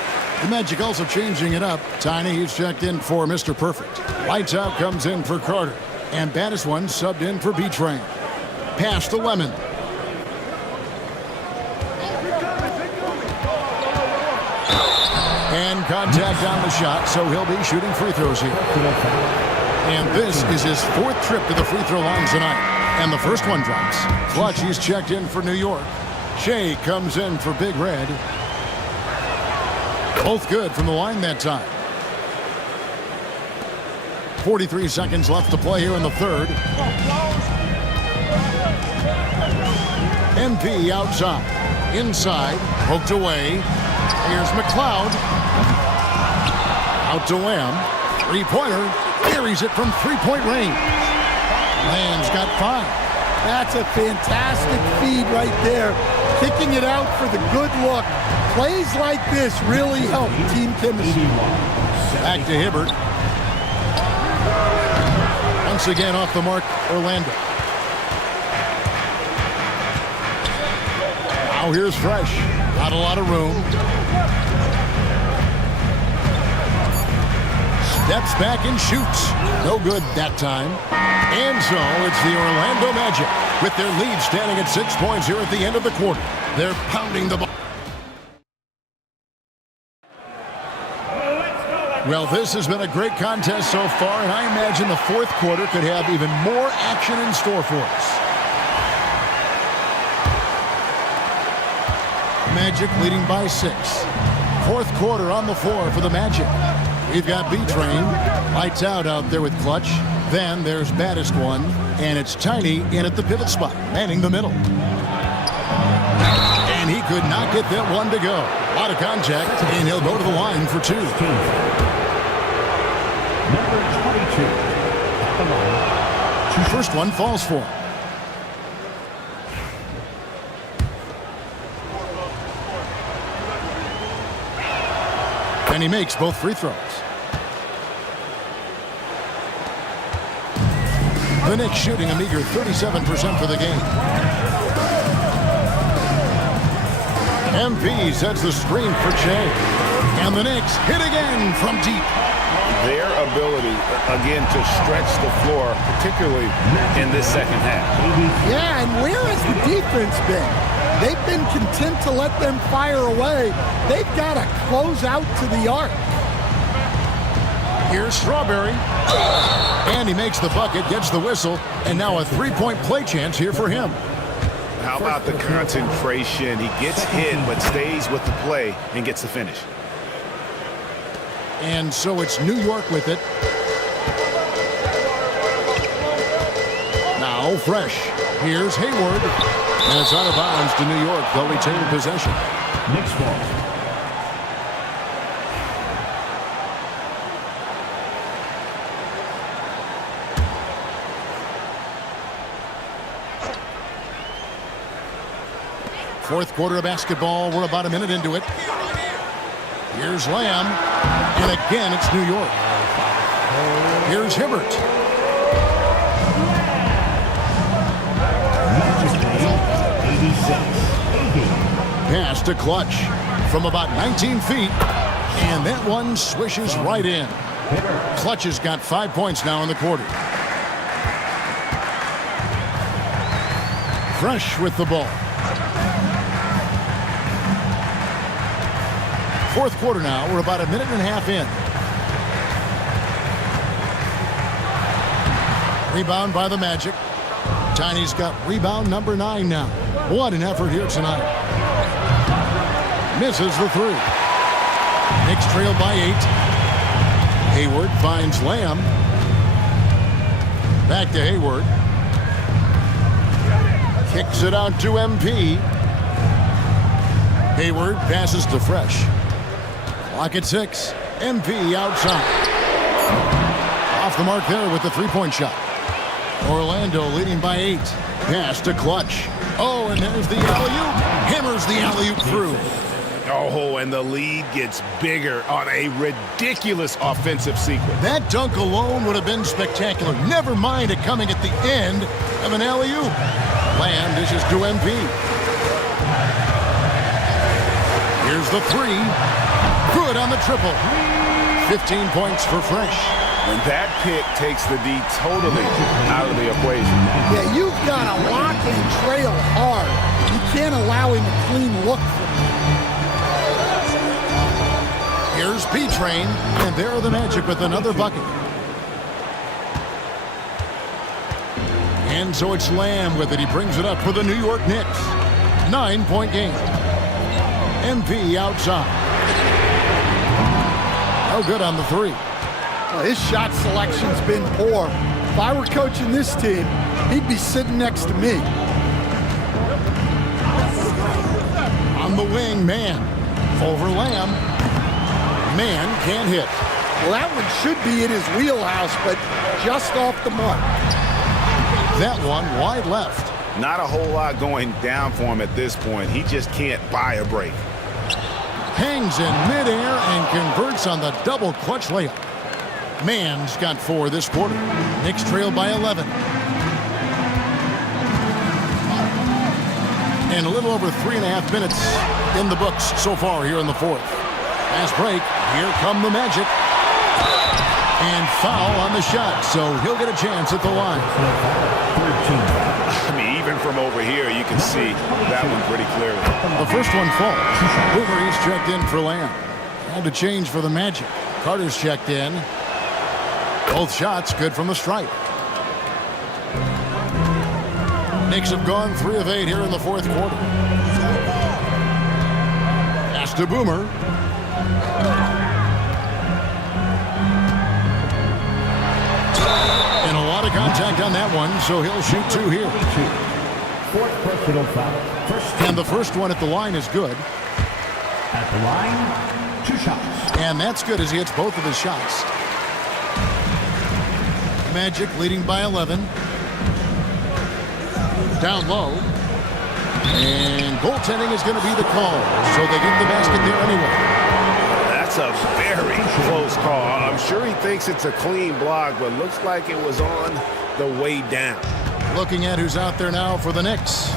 The Magic also changing it up. Tiny, he's checked in for Mr. Perfect. Lights Out comes in for Carter. And Baddest One subbed in for B-Train. Pass to Lemon. And contact on the shot, so he'll be shooting free throws here. And this is his 4th trip to the free throw line tonight. And the first one drops. Clutch, he's checked in for New York. Shea comes in for Big Red. Both good from the line that time. 43 seconds left to play here in the third. MP outside. Inside. Poked away. Here's McLeod. Out to Lamb. Three-pointer. Carries it from three-point range. Lamb's got 5. That's a fantastic feed right there. Kicking it out for the good look. Plays like this really help team chemistry. Back to Hibbert. Once again off the mark, Orlando. Now here's Fresh. Not a lot of room. Steps back and shoots. No good that time. And so it's the Orlando Magic with their lead standing at 6 points here at the end of the quarter. They're pounding the ball. Well, this has been a great contest so far, and I imagine the fourth quarter could have even more action in store for us. Magic leading by 6. Fourth quarter on the floor for the Magic. We've got B-Train, lights out there with Clutch. Then there's Baddest One, and it's Tiny in at the pivot spot, manning the middle. And he could not get that one to go. A lot of contact, and he'll go to the line for 2. Number 22. At the line. First one falls for him. And he makes both free throws. The Knicks shooting a meager 37% for the game. MP sets the screen for Che. And the Knicks hit again from deep. Their ability, again, to stretch the floor, particularly in this second half. Yeah, and where has the defense been? They've been content to let them fire away. They've got to close out to the arc. Here's Strawberry. And he makes the bucket, gets the whistle, and now a three-point play chance here for him. How about the concentration? He gets hit, but stays with the play and gets the finish. And so it's New York with it. Now Fresh. Here's Hayward. And it's out of bounds to New York. They'll retain possession. Knicks ball. Fourth quarter of basketball. We're about a minute into it. Here's Lamb. And again, it's New York. Here's Hibbert. Pass to Clutch from about 19 feet. And that one swishes right in. Clutch has got 5 points now in the quarter. Fresh with the ball. Fourth quarter now. We're about a minute and a half in. Rebound by the Magic. Tiny's got rebound number 9 now. What an effort here tonight. Misses the 3. Knicks trail by 8. Hayward finds Lamb. Back to Hayward. Kicks it out to MP. Hayward passes to Fresh. Clock at 6. MP outside. Off the mark there with the three-point shot. Orlando leading by 8. Pass to Clutch. Oh, and there's the alley-oop. Hammers the alley-oop through. Oh, and the lead gets bigger on a ridiculous offensive sequence. That dunk alone would have been spectacular. Never mind it coming at the end of an alley-oop. Lamb dishes to MP. Here's the 3. Good on the triple. 15 points for Fresh. And that pick takes the D totally out of the equation. Yeah, you've got to lock and trail hard. You can't allow him a clean look for him. Here's B-Train, and there are the Magic with another bucket. And so it's Lamb with it. He brings it up for the New York Knicks. 9-point game. MP outside. No good on the 3. Well, his shot selection's been poor. If I were coaching this team, he'd be sitting next to me. On the wing, man. Over Lamb. Man can't hit. Well, that one should be in his wheelhouse, but just off the mark. That one wide left. Not a whole lot going down for him at this point. He just can't buy a break. Hangs in midair and converts on the double clutch layup. Mann's got 4 this quarter. Knicks trail by 11. And a little over 3.5 minutes in the books so far here in the fourth. Fast break. Here come the Magic. And foul on the shot, so he'll get a chance at the line. I mean, even from over here, you can see that one pretty clearly. The first one falls. Boomer, he's checked in for Lamb. Time to change for the Magic. Carter's checked in. Both shots good from the stripe. Knicks have gone 3 of 8 here in the fourth quarter. Pass to Boomer. And a lot of contact on that one, so he'll shoot 2 here. Fourth personal foul. And the first one at the line is good. At the line, 2 shots. And that's good as he hits both of his shots. Magic leading by 11. Down low. And goaltending is going to be the call, so they get the basket there anyway. That's a very close call. I'm sure he thinks it's a clean block, but looks like it was on the way down. Looking at who's out there now for the Knicks.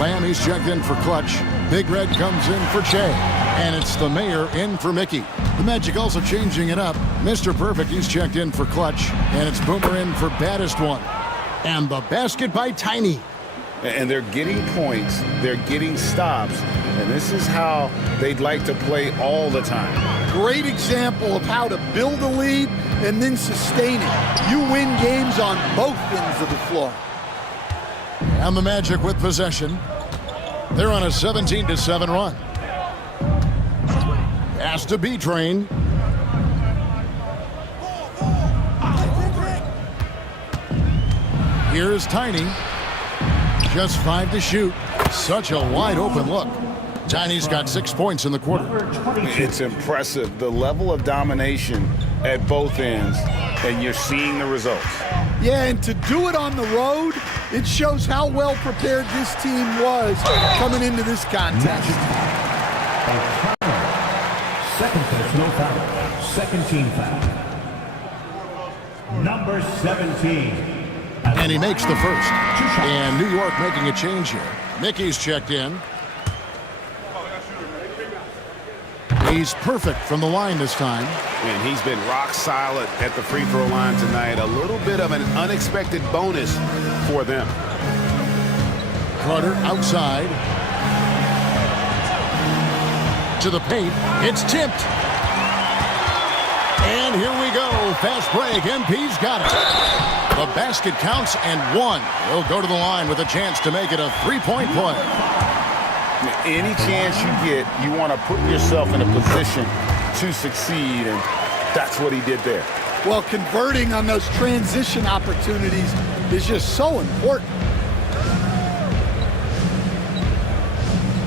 Lamb, he's checked in for Clutch. Big Red comes in for Che. And it's the Mayor in for Mickey. The Magic also changing it up. Mr. Perfect, he's checked in for Clutch. And it's Boomer in for Baddest One. And the basket by Tiny. And they're getting points, they're getting stops, and this is how they'd like to play all the time. Great example of how to build a lead and then sustain it. You win games on both ends of the floor. And the Magic with possession. They're on a 17-7 run. Pass to B-Train. Here's Tiny. Just 5 to shoot. Such a wide open look. Tiny's got 6 points in the quarter. It's impressive, the level of domination at both ends, and you're seeing the results. Yeah, and to do it on the road, it shows how well prepared this team was coming into this contest. Second personal foul. Second team foul. Number 17. And he makes the first. And New York making a change here. Mickey's checked in. He's perfect from the line this time. And he's been rock solid at the free throw line tonight. A little bit of an unexpected bonus for them. Carter outside. To the paint. It's tipped. And here we go. Fast break. MP's got it. The basket counts and 1. He'll go to the line with a chance to make it a 3-point play. Any chance you get, you want to put yourself in a position to succeed, and that's what he did there. Well, converting on those transition opportunities is just so important.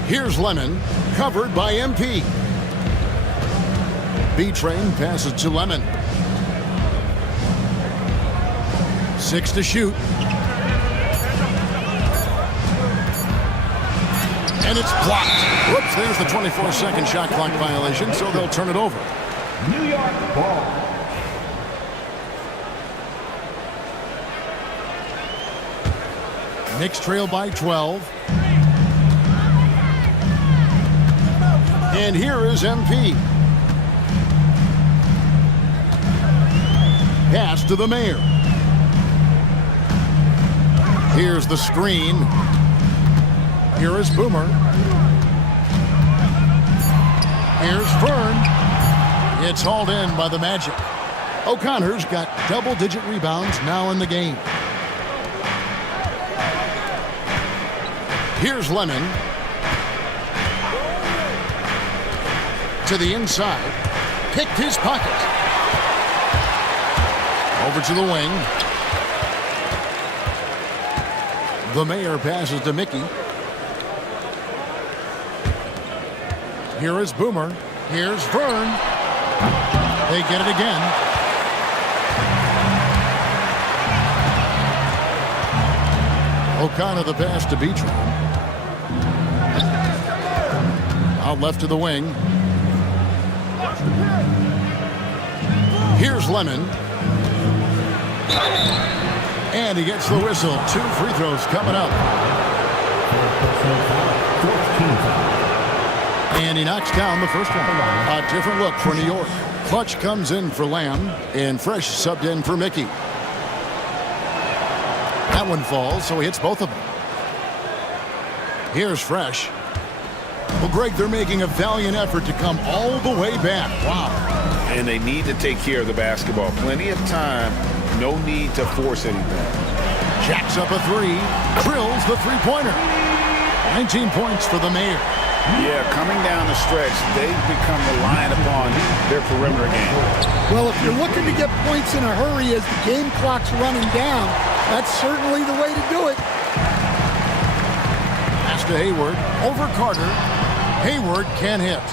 Here's Lemon, covered by MP. B-Train passes to Lemon. 6 to shoot. And it's blocked. Whoops, there's the 24-second shot clock violation, so they'll turn it over. New York ball. Knicks trail by 12. And here is MP. Pass to the Mayor. Here's the screen. Here is Boomer. Here's Fern. It's hauled in by the Magic. O'Connor's got double-digit rebounds now in the game. Here's Lemon. To the inside. Picked his pocket. Over to the wing. The Mayor passes to Mickey. Here is Boomer. Here's Vern. They get it again. O'Connor the pass to Beecham. Out left to the wing. Here's Lemon. And he gets the whistle. 2 free throws coming up. And he knocks down the first one. A different look for New York. Clutch comes in for Lamb, and Fresh subbed in for Mickey. That one falls, so he hits both of them. Here's Fresh. Well, Greg, they're making a valiant effort to come all the way back. Wow. And they need to take care of the basketball. Plenty of time. No need to force anything. Jacks up a 3. Drills the three-pointer. 19 points for the Mayor. Yeah, coming down the stretch, they've become reliant upon their perimeter game. Well, if you're looking to get points in a hurry as the game clock's running down, that's certainly the way to do it. Pass to Hayward. Over Carter. Hayward can hit.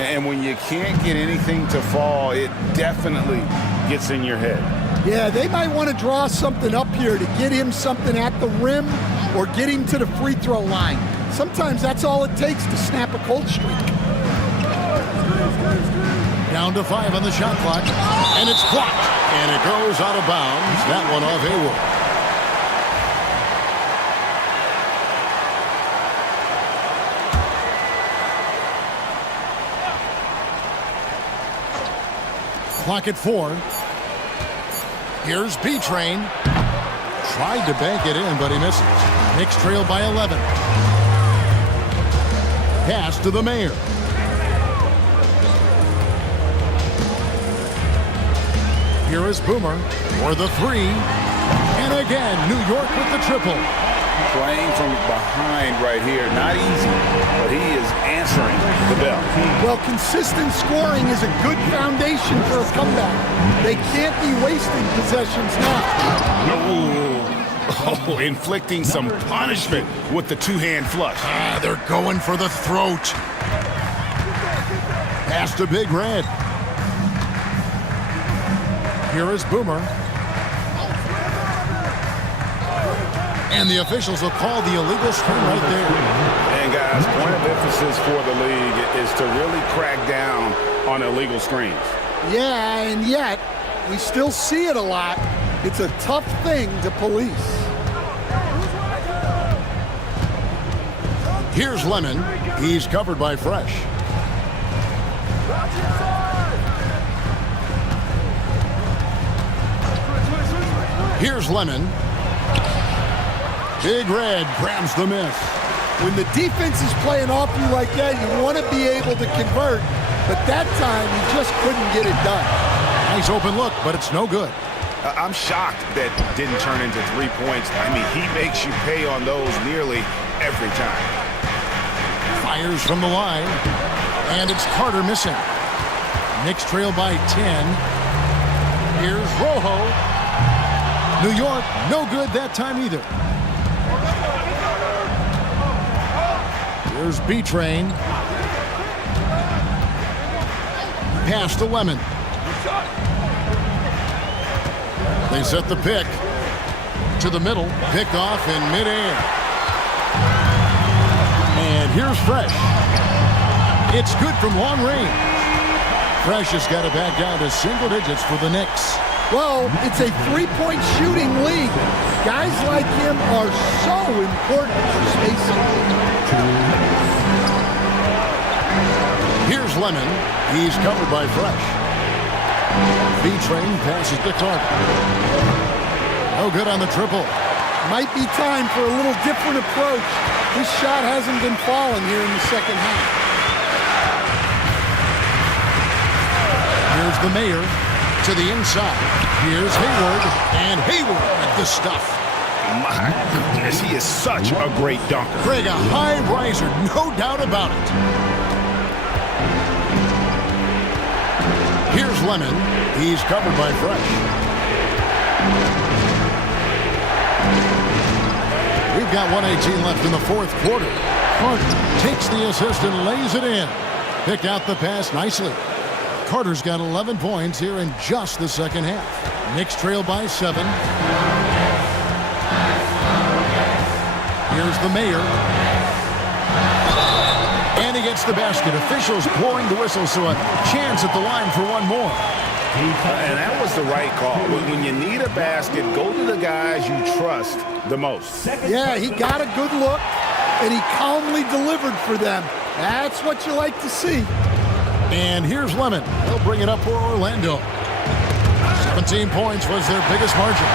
And when you can't get anything to fall, it definitely gets in your head. Yeah, they might want to draw something up here to get him something at the rim or get him to the free throw line. Sometimes that's all it takes to snap a cold streak. Down to 5 on the shot clock. And it's blocked. And it goes out of bounds. That one off Hayward. Clock at 4. Here's B-Train. Tried to bank it in, but he misses. Knicks trail by 11. Pass to the Mayor. Here is Boomer for the 3. And again, New York with the triple. Playing from behind right here, not easy, but he is answering the bell. Well, consistent scoring is a good foundation for a comeback. They can't be wasting possessions now. Oh, inflicting some punishment with the two-hand flush. They're going for the throat. Pass to Big Red. Here is Boomer. And the officials will call the illegal screen right there. And guys, point of emphasis for the league is to really crack down on illegal screens. Yeah, and yet, we still see it a lot. It's a tough thing to police. Here's Lemon. He's covered by Fresh. Here's Lemon. Big Red grabs the miss. When the defense is playing off you like that, you want to be able to convert. But that time, he just couldn't get it done. Nice open look, but it's no good. I'm shocked that didn't turn into 3 points. I mean, he makes you pay on those nearly every time. Fires from the line. And it's Carter missing. Knicks trail by 10. Here's Rojo. New York, no good that time either. Here's B-Train. Pass to Lemon. They set the pick to the middle. Picked off in midair. And here's Fresh. It's good from long range. Fresh has got it back down to single digits for the Knicks. Well, it's a three-point shooting league. Guys like him are so important for spacing. Here's Lemon. He's covered by Fresh. B-Train passes to Carter. No good on the triple. Might be time for a little different approach. This shot hasn't been falling here in the second half. Here's the Mayor to the inside. Here's Hayward, and Hayward with the stuff. My goodness, he is such a great dunker. Greg, a high riser, no doubt about it. Here's Lemon. He's covered by Fresh. We've got 1:18 left in the fourth quarter. Carter takes the assist and lays it in. Picked out the pass nicely. Carter's got 11 points here in just the second half. Knicks trail by 7. Here's the mayor. And he gets the basket. Officials blowing the whistle, so a chance at the line for one more. And that was the right call. When you need a basket, go to the guys you trust the most. Yeah, he got a good look, and he calmly delivered for them. That's what you like to see. And here's Lemon. They'll bring it up for Orlando. 17 points was their biggest margin.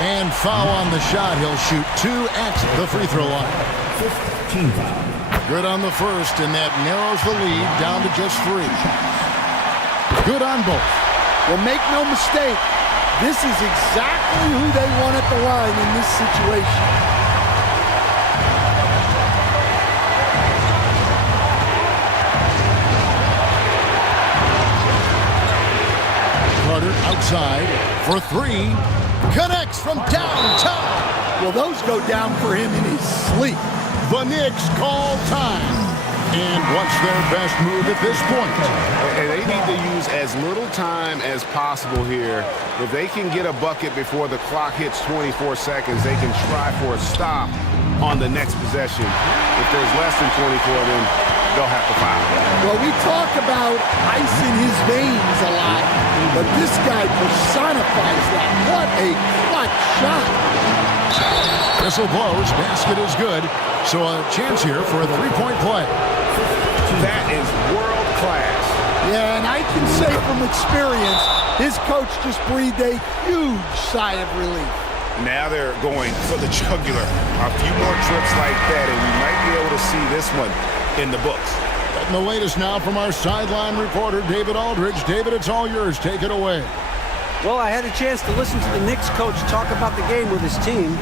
And foul on the shot. He'll shoot 2 at the free throw line. 15 foul. Good on the first, and that narrows the lead down to just 3. Good on both. Well, make no mistake, this is exactly who they want at the line in this situation. Carter outside for 3. Connects from downtown. Well, those go down for him in his sleep. The Knicks call time. And what's their best move at this point? And they need to use as little time as possible here. If they can get a bucket before the clock hits 24 seconds, they can try for a stop on the next possession. If there's less than 24, then they'll have to foul. Well, we talk about ice in his veins a lot, but this guy personifies that. What a clutch shot. Whistle blows. Basket is good. So a chance here for a 3-point play. That is world class. Yeah, and I can say from experience, his coach just breathed a huge sigh of relief. Now they're going for the jugular. A few more trips like that, and we might be able to see this one in the books. And the latest now from our sideline reporter, David Aldridge. David, it's all yours. Take it away. Well, I had a chance to listen to the Knicks coach talk about the game with his team.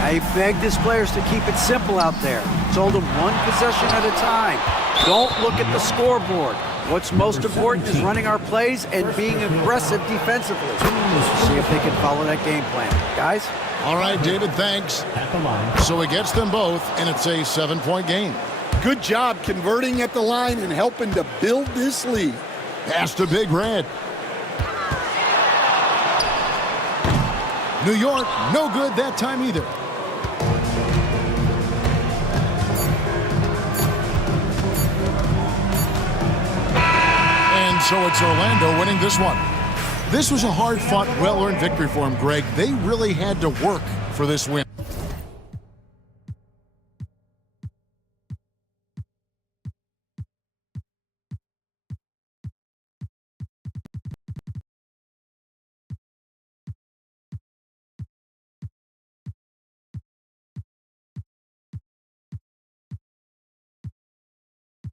I begged his players to keep it simple out there. Told them one possession at a time. Don't look at the scoreboard. What's most important is running our plays and being aggressive defensively. See if they can follow that game plan. Guys? All right, David, thanks. At the line. So he gets them both, and it's a 7-point game. Good job converting at the line and helping to build this lead. Pass to Big Red. New York, no good that time either. And so it's Orlando winning this one. This was a hard-fought, well-earned victory for them, Greg. They really had to work for this win.